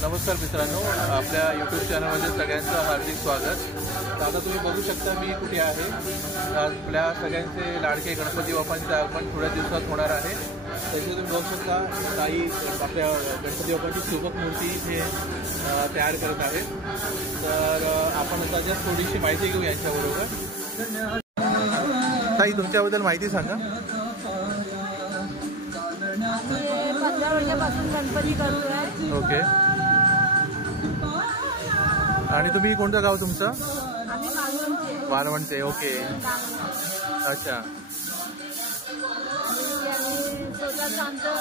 नमस्कार मित्रांनो, आपल्या यूट्यूब चॅनलमध्ये सगळ्यांचं हार्दिक स्वागत। आता तुम्ही बघू शकता मी कुठे आहे। आपल्या सगळ्यांचे लाडके गणपती बाप्पांचे आगमन थोड्या दिवसात होणार आहे। त्याचे तुम्ही बघू शकता ताई आपल्या गणपती बाप्पाची सुबक मूर्ती इथे तयार करत आहेत। तर आपण आता जस्ट थोडीशी माहिती घेऊ यांच्याबरोबर। ताई तुमच्याबद्दल माहिती सांगा। 15 वर्षापासून गणपती करतोय। ओके। आणि तुम्ही कोणतं गाव तुमचं? आम्ही मालवणचे। मालवणचे, ओके। अच्छा। स्वतःच आमचं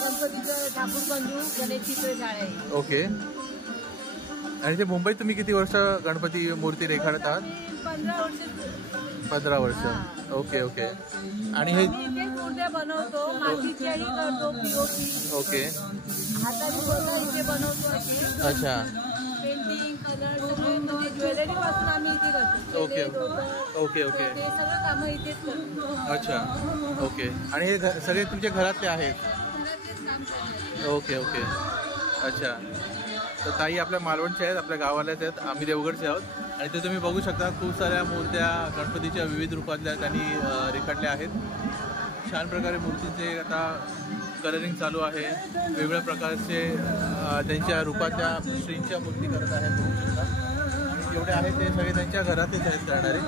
गणपतीचं ठाकूर बंधू गणेश चित्रशाळा आहे। ओके। आणि ते मुंबईत तुम्ही किती वर्ष गणपती मूर्ती रेखाटत आहात? 15 वर्ष। 15 वर्ष, ओके ओके। आणि हे मूर्त्या बनवतो, मातीची आणि करतो पीओपी। ओके। हाताने स्वतः इथे बनवतो अशी। अच्छा। पेंटिंग, कलर सगळे म्हणजे ज्वेलरी पासून आम्ही इथे करतो। Okay okay okay. ते सगळं कामं इथेच करतो। अच्छा, ओके। आणि हे सगळे तुमच्या घरातले आहेत? ओके ओके, अच्छा। तर ताई आपल्या मालवणच्या आहेत, आपल्या गावालाच आहेत, आम्ही देवगडचे आहोत। आणि ते तुम्ही बघू शकता खूप साऱ्या मूर्त्या गणपतीच्या विविध रूपातल्या त्यांनी रेखाटल्या आहेत। छान प्रकारे मूर्तींचे आता कलरिंग चालू आहे। वेगवेगळ्या प्रकारचे त्यांच्या रूपाच्या श्रींच्या मूर्ती करत आहेत। आणि जेवढे आहेत ते सगळे त्यांच्या घरातच आहेत करणारे।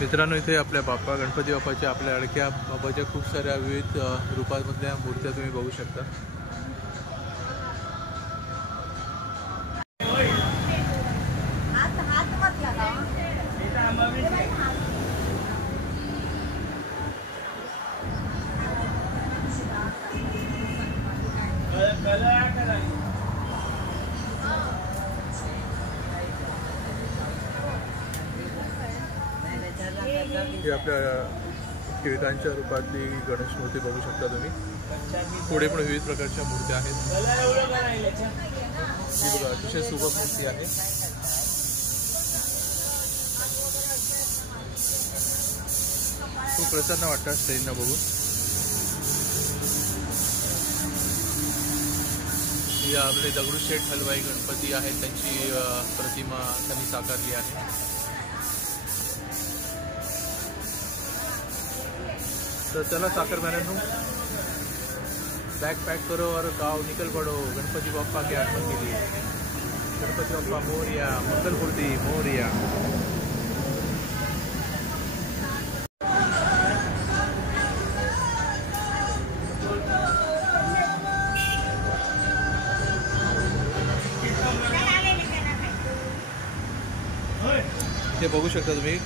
मित्रांनो, इथे आपल्या बाप्पा गणपती बाप्पाच्या आपल्या लाडक्या बाप्पाच्या खूप साऱ्या विविध रूपांमधल्या मूर्त्या तुम्ही बघू शकता। ही आपल्या टिळकांच्या रूपातली गणेश मूर्ती बघू शकता तुम्ही। पुढे पण विविध प्रकारच्या मूर्त्या आहेत। ही बघा अतिशय सुबक मूर्ती आहे। खूप प्रसन्न वाटतं स्त्रींना बघून। ही आपले दगडूशेठ हलवाई गणपती आहेत, त्यांची प्रतिमा त्यांनी साकारली आहे। तो चला साकरबाऱ्यांनो, बैग पैक करो और गाँव निकल पड़ो गणपति बप्पा के आगमन के लिए। गणपति बप्पा मोरिया, मंगल मूर्ति मोरिया। ते बघू शकता तुम्ही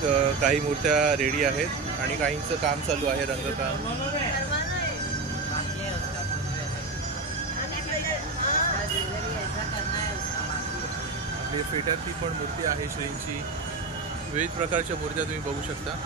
काही मूर्त्या रेडी आहेत आणि काहींचं काम चालू आहे, रंगकाम। आपली फेट्यातली पण मूर्ती आहे श्रींची। विविध प्रकारच्या मूर्त्या तुम्ही बघू शकता।